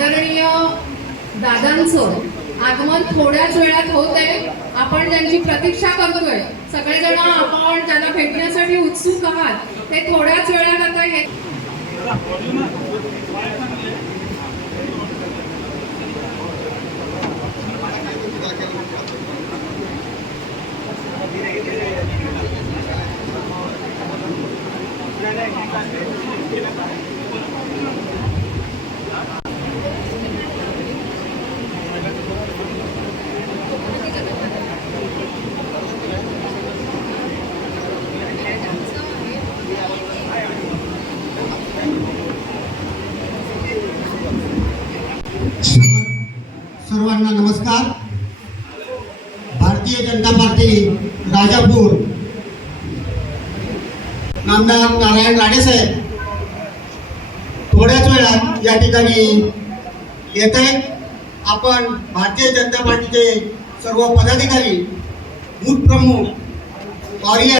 आदरणीय दादांचं आगमन थोड्याच वेळात होत आहे। आपण त्यांची प्रतीक्षा करतोय। सगळेजण आपण त्यांना भेटण्यासाठी उत्सुक आहात। ते थोड्याच वेळात आता हे सर्वांना नमस्कार। भारतीय जनता पार्टी राजापूर नामदार नारायण राणे साहेब थोड्याच वेळात या ठिकाणी येत आहेत। आपण भारतीय जनता पार्टीचे सर्व पदाधिकारी, बूथ प्रमुख,